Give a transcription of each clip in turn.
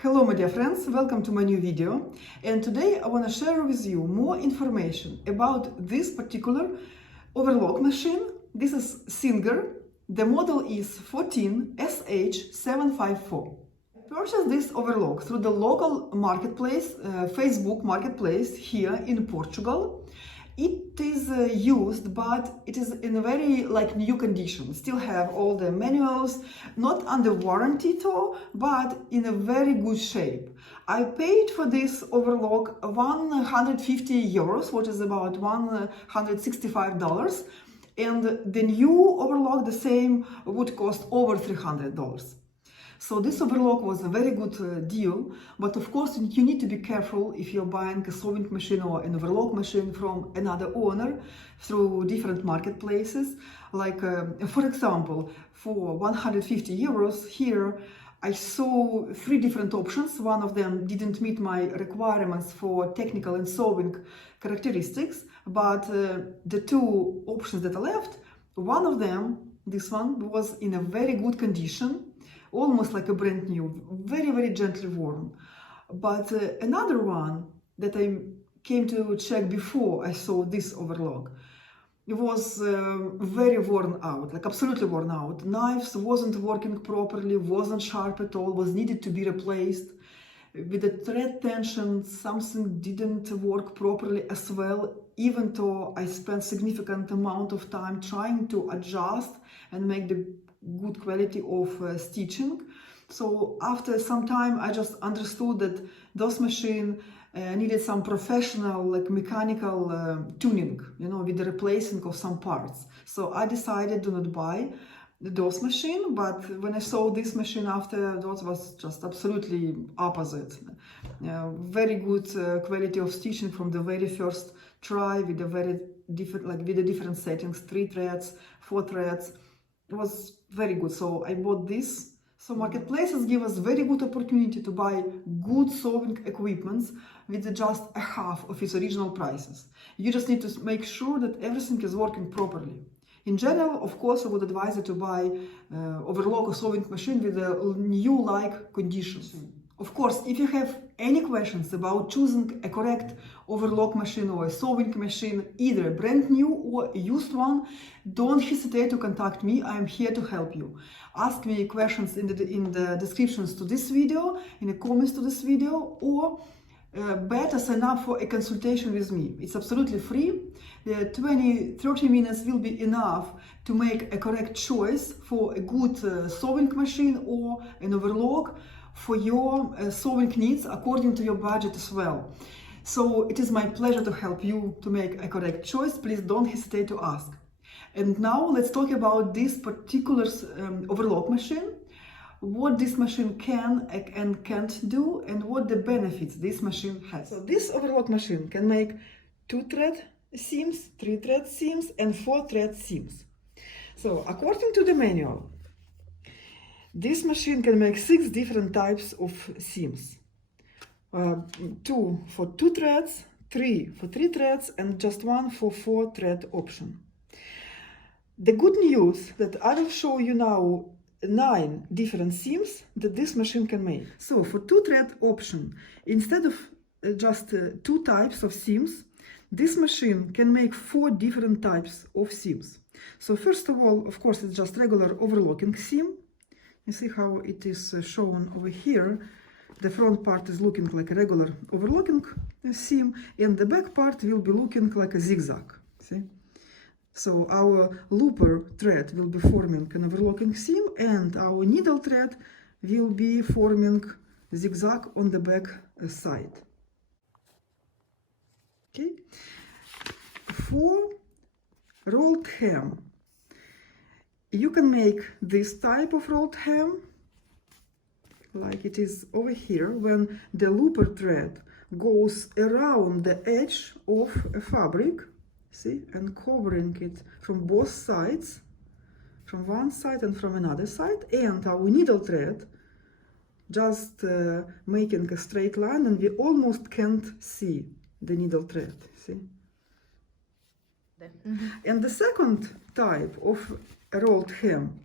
Hello my dear friends, welcome to my new video, and today I want to share with you more information about this particular overlock machine. This is serger. The model is 14SH754. I purchased this overlock through the local marketplace, Facebook marketplace here in Portugal. It is used, but it is in a very new condition. Still have all the manuals, not under warranty though, but in a very good shape. I paid for this overlock 150 euros, which is about $165, and the new overlock, the same, would cost over $300. So this overlock was a very good deal, but of course you need to be careful if you're buying a sewing machine or an overlock machine from another owner through different marketplaces. For example, for 150 euros here, I saw 3 different options. One of them didn't meet my requirements for technical and sewing characteristics, but the 2 options that are left, one of them, this one, was in a very good condition, almost like a brand new, very, very gently worn. But another one that I came to check before I saw this overlock, it was very worn out, absolutely worn out. Knives wasn't working properly, wasn't sharp at all, was needed to be replaced. With the thread tension, something didn't work properly as well, even though I spent significant amount of time trying to adjust and make the good quality of stitching. So after some time I just understood that those machine needed some professional mechanical tuning, with the replacing of some parts. So I decided to not buy those machine, but when I saw this machine after, those was just absolutely opposite. Very good quality of stitching from the very first try, with a very different, with the different settings, 3 threads, 4 threads. It was very good, so I bought this. So marketplaces give us very good opportunity to buy good sewing equipments with just a half of its original prices. You just need to make sure that everything is working properly. In general, of course, I would advise you to buy overlock or sewing machine with a new-like conditions. Of course, if you have any questions about choosing a correct overlock machine or a sewing machine, either a brand new or a used one, don't hesitate to contact me. I am here to help you. Ask me questions in the descriptions to this video, in the comments to this video, or better sign up for a consultation with me. It's absolutely free. 20-30 minutes will be enough to make a correct choice for a good sewing machine or an overlock for your sewing needs according to your budget as well. So it is my pleasure to help you to make a correct choice. Please don't hesitate to ask. And now let's talk about this particular overlock machine, what this machine can and can't do, and what the benefits this machine has. So this overlock machine can make 2-thread seams, 3-thread seams, and 4-thread seams. So according to the manual, this machine can make 6 different types of seams. 2 for 2 threads, 3 for 3 threads, and just 1 for 4-thread option. The good news that I will show you now 9 different seams that this machine can make. So for 2-thread option, instead of just 2 types of seams, this machine can make 4 different types of seams. So first of all, of course, it's just regular overlocking seam. You see how it is shown over here. The front part is looking like a regular overlocking seam, and the back part will be looking like a zigzag. See? So our looper thread will be forming an overlocking seam, and our needle thread will be forming zigzag on the back side. Okay. For rolled hem, you can make this type of rolled hem, like it is over here, when the looper thread goes around the edge of a fabric, see, and covering it from both sides, from one side and from another side, and our needle thread just making a straight line, and we almost can't see the needle thread, see. And the second type of rolled hem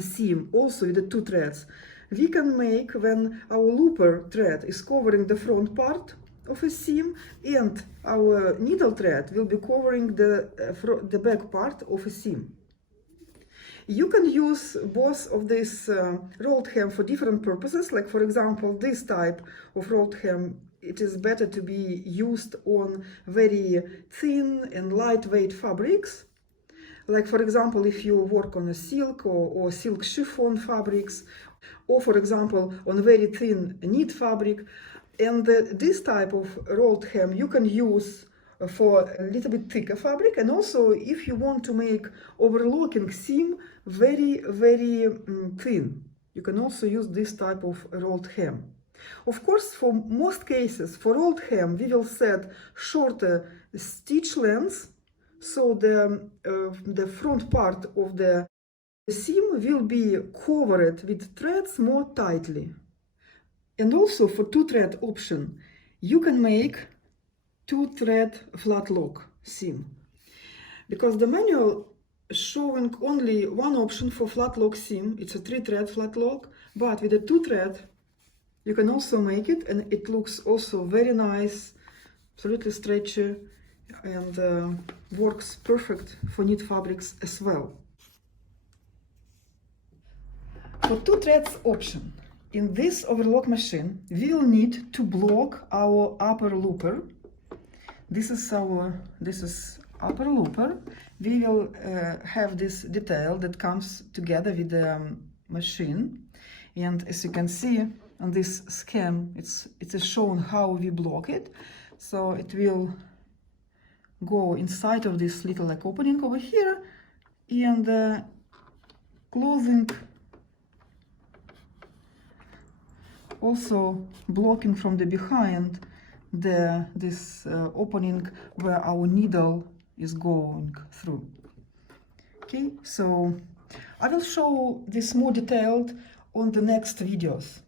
seam, also with the 2 threads, we can make when our looper thread is covering the front part of a seam and our needle thread will be covering the back part of a seam. You can use both of this rolled hem for different purposes. Like for example, this type of rolled hem, it is better to be used on very thin and lightweight fabrics. Like for example, if you work on a silk or silk chiffon fabrics, or for example on very thin knit fabric. And this type of rolled hem you can use for a little bit thicker fabric, and also if you want to make overlocking seam very thin, you can also use this type of rolled hem. Of course, for most cases, for rolled hem, we will set shorter stitch lengths, so the front part of the seam will be covered with threads more tightly. And also for two-thread option, you can make two-thread flat lock seam, because the manual showing only one option for flat lock seam. It's a 3-thread flat lock, but with a 2-thread you can also make it, and it looks also very nice, absolutely stretchy, and works perfect for knit fabrics as well. For 2-threads option, in this overlock machine we will need to block our upper looper. This is upper looper. We will have this detail that comes together with the machine, and as you can see on this scheme, it is shown how we block it. So it will go inside of this little like opening over here, and closing, also blocking from the behind this opening where our needle is going through. Okay, so I will show this more detailed on the next videos,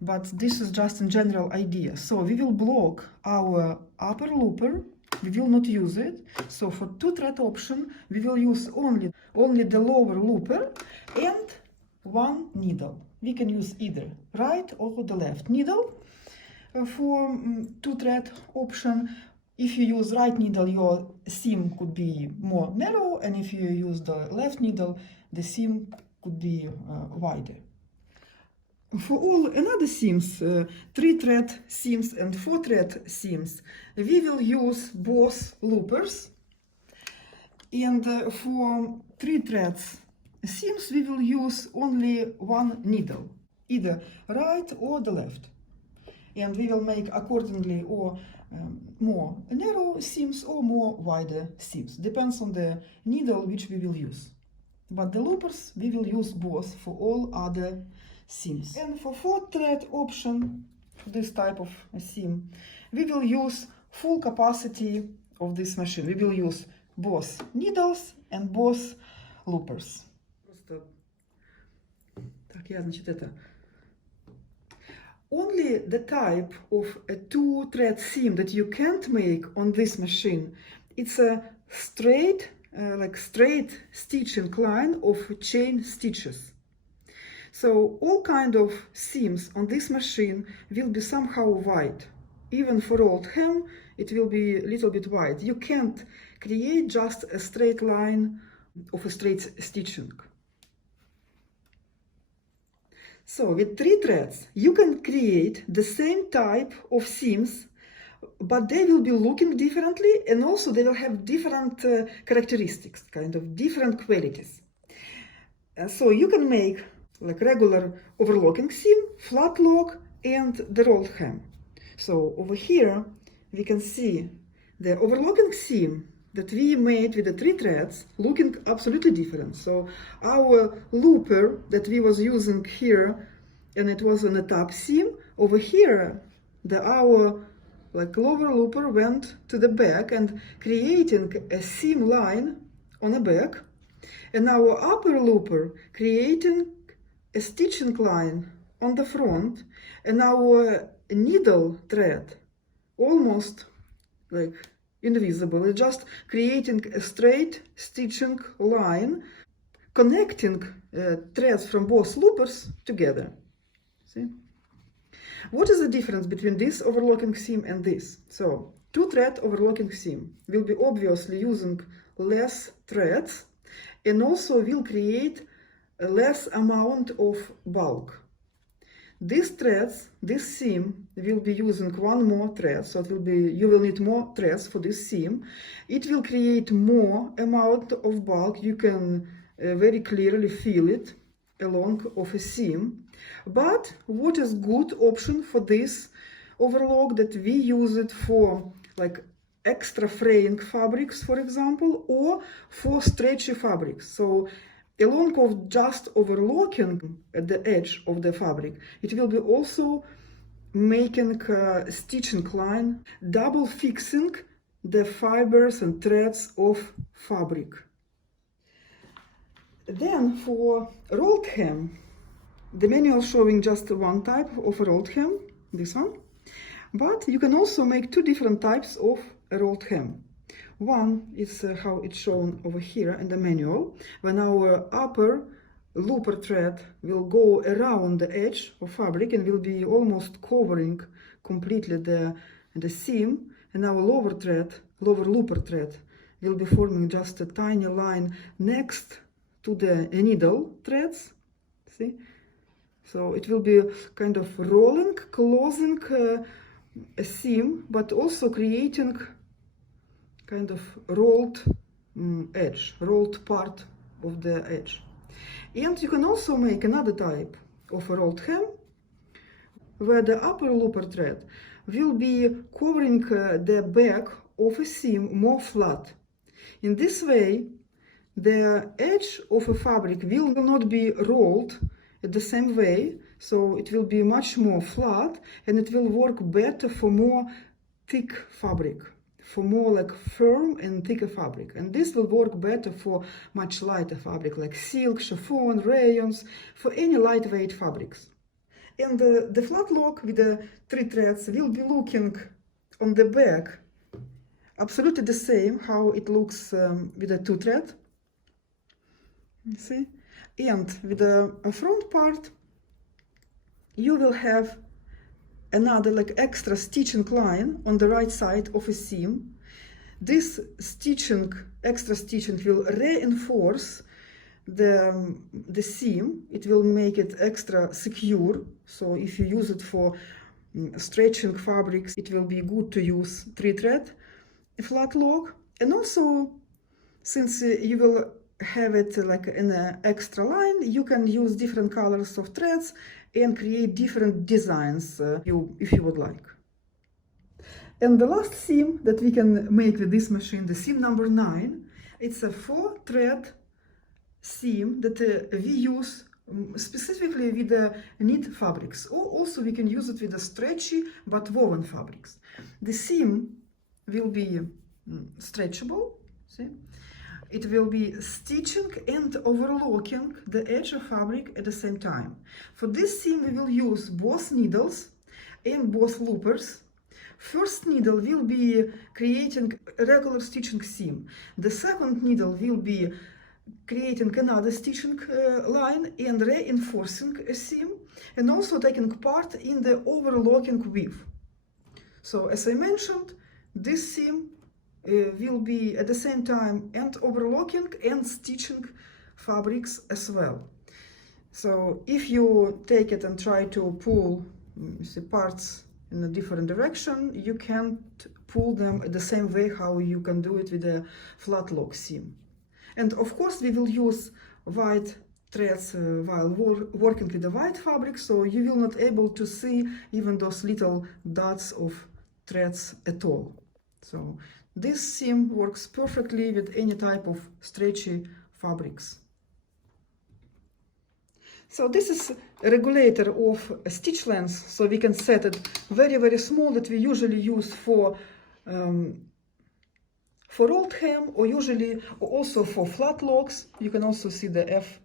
but this is just a general idea. So we will block our upper looper, we will not use it. So for 2-thread option we will use only the lower looper and one needle. We can use either right or the left needle for 2-thread option. If you use right needle, your seam could be more narrow, and if you use the left needle, the seam could be wider. For all another seams, 3-thread seams and 4-thread seams, we will use both loopers. And for 3-threads seams, we will use only one needle, either right or the left. And we will make accordingly or more narrow seams or more wider seams. Depends on the needle which we will use. But the loopers we will use both for all other seams. And for 4-thread option, this type of seam, we will use full capacity of this machine. We will use both needles and both loopers. Так, значит, это. Only the type of a 2-thread seam that you can't make on this machine, it's a straight, straight stitching line of chain stitches. So all kind of seams on this machine will be somehow wide. Even for rolled hem, it will be a little bit wide. You can't create just a straight line of a straight stitching. So with 3 threads, you can create the same type of seams, but they will be looking differently, and also they will have different characteristics, kind of different qualities. So you can make like regular overlocking seam, flat lock, and the rolled hem. So over here we can see the overlocking seam that we made with the 3 threads looking absolutely different. So our looper that we was using here, and it was on a top seam, over here our lower looper went to the back and creating a seam line on the back, and our upper looper creating a stitching line on the front, and our needle thread almost like invisible, just creating a straight stitching line connecting threads from both loopers together. See? What is the difference between this overlocking seam and this? So, two-thread overlocking seam will be obviously using less threads and also will create a less amount of bulk. These threads, this seam will be using one more thread, so it will be, you will need more threads for this seam. It will create more amount of bulk. You can very clearly feel it along of a seam. But what is good option for this overlock, that we use it for like extra fraying fabrics, for example, or for stretchy fabrics. So along of just overlocking at the edge of the fabric, it will be also making a stitching line, double fixing the fibers and threads of fabric. Then for rolled hem, the manual showing just one type of rolled hem, this one, but you can also make two different types of rolled hem. One is how it's shown over here in the manual, when our upper looper thread will go around the edge of fabric and will be almost covering completely the seam, and our lower looper thread will be forming just a tiny line next to the needle threads. See? So it will be kind of rolling, closing a seam, but also creating kind of rolled edge, rolled part of the edge. And you can also make another type of a rolled hem, where the upper looper thread will be covering the back of a seam more flat. In this way, the edge of a fabric will not be rolled at the same way, so it will be much more flat, and it will work better for more thick fabric, for more like firm and thicker fabric. And this will work better for much lighter fabric like silk, chiffon, rayons, for any lightweight fabrics. And the flat lock with the 3 threads will be looking on the back absolutely the same how it looks with the 2 thread. You see? And with the front part, you will have another like extra stitching line on the right side of a seam. This stitching, extra stitching, will reinforce the seam. It will make it extra secure. So if you use it for stretching fabrics, it will be good to use 3 thread flat lock. And also, since you will have it like in an extra line, you can use different colors of threads and create different designs if you would like. And the last seam that we can make with this machine, the seam number 9, it's a 4-thread seam that we use specifically with the knit fabrics, or also we can use it with the stretchy but woven fabrics. The seam will be stretchable, see? It will be stitching and overlocking the edge of fabric at the same time. For this seam, we will use both needles and both loopers. First needle will be creating a regular stitching seam. The second needle will be creating another stitching line and reinforcing a seam, and also taking part in the overlocking weave. So as I mentioned, this seam will be at the same time and overlocking and stitching fabrics as well. So if you take it and try to pull parts in a different direction, you can't pull them the same way how you can do it with a flat lock seam. And of course we will use white threads while working with the white fabric, so you will not able to see even those little dots of threads at all. So this seam works perfectly with any type of stretchy fabrics. So this is a regulator of stitch length, so we can set it very, very small, that we usually use for rolled hem, or usually also for flat locks. You can also see the F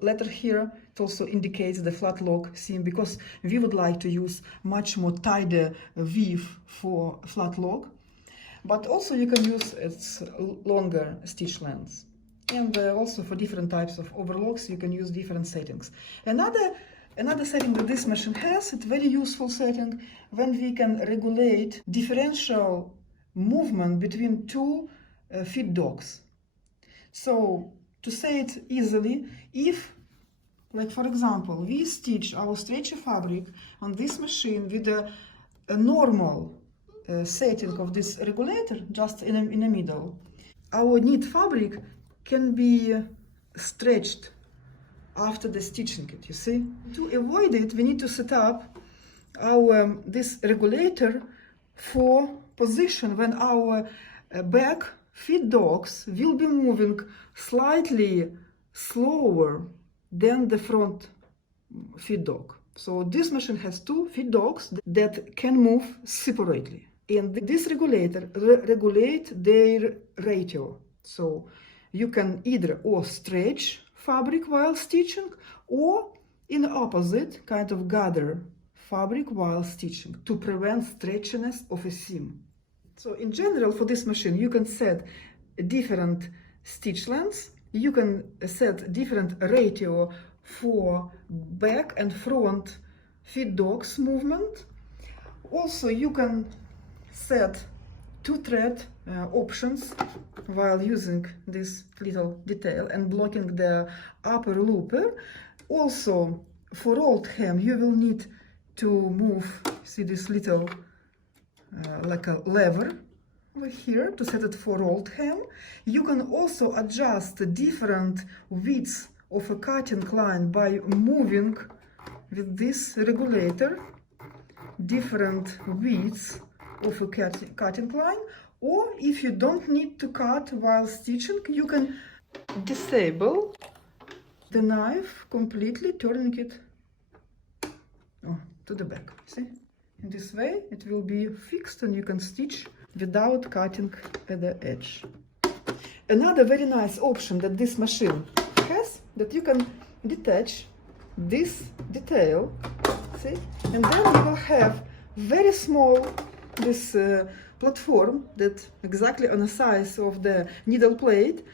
letter here. It also indicates the flat lock seam, because we would like to use much more tighter weave for flat lock. But also you can use its longer stitch lengths. And also for different types of overlocks, you can use different settings. Another Another setting that this machine has, it's very useful setting, when we can regulate differential movement between two feed dogs. So, to say it easily, if, like for example, we stitch our stretchy fabric on this machine with a normal setting of this regulator, just in the middle, our knit fabric can be stretched after the stitching it, you see. To avoid it, we need to set up our this regulator for position when our back feed dogs will be moving slightly slower than the front feed dog. So this machine has two feed dogs that can move separately. And this regulator regulates their ratio. So you can either or stretch fabric while stitching, or in the opposite, kind of gather fabric while stitching to prevent stretchiness of a seam. So in general, for this machine, you can set different stitch lengths, you can set different ratio for back and front feed dogs movement. Also, you can set two thread options while using this little detail and blocking the upper looper. Also, for rolled hem, you will need to move, see this little like a lever over here to set it for rolled hem. You can also adjust the different widths of a cutting line by moving with this regulator different widths of a cutting line. Or if you don't need to cut while stitching, you can disable the knife completely, turning it to the back. See? In this way, it will be fixed and you can stitch without cutting at the edge. Another very nice option that this machine has, that you can detach this detail, see? And then you will have very small this platform that exactly on the size of the needle plate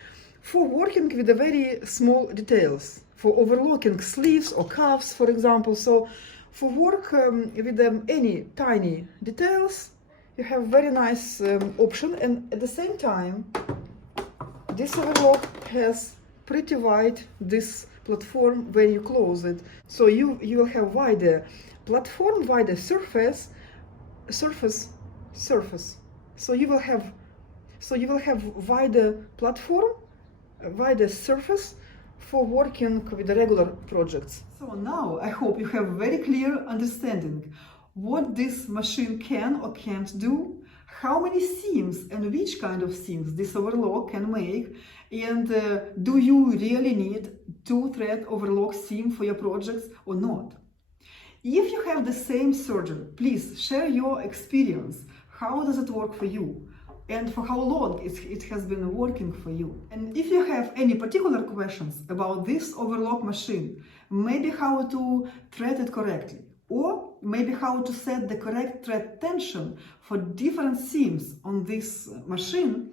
for working with the very small details, for overlocking sleeves or cuffs, for example. So for work with any tiny details, you have very nice option, and at the same time, this overlock has pretty wide this platform when you close it. So you will have wider platform, wider surface. So you will have wider platform, wider surface for working with the regular projects. So now I hope you have very clear understanding what this machine can or can't do, how many seams and which kind of seams this overlock can make, and do you really need two-thread overlock seam for your projects or not. If you have the same serger, please share your experience. How does it work for you? And for how long it has been working for you? And if you have any particular questions about this overlock machine, maybe how to thread it correctly, or maybe how to set the correct thread tension for different seams on this machine,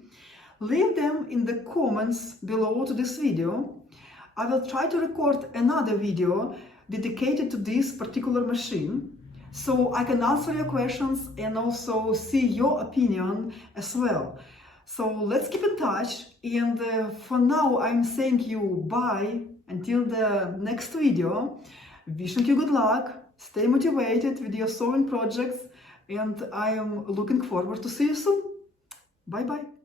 leave them in the comments below to this video. I will try to record another video dedicated to this particular machine, so I can answer your questions and also see your opinion as well. So let's keep in touch, and for now I'm saying you bye until the next video. Wishing you good luck, stay motivated with your sewing projects, and I am looking forward to see you soon. Bye bye.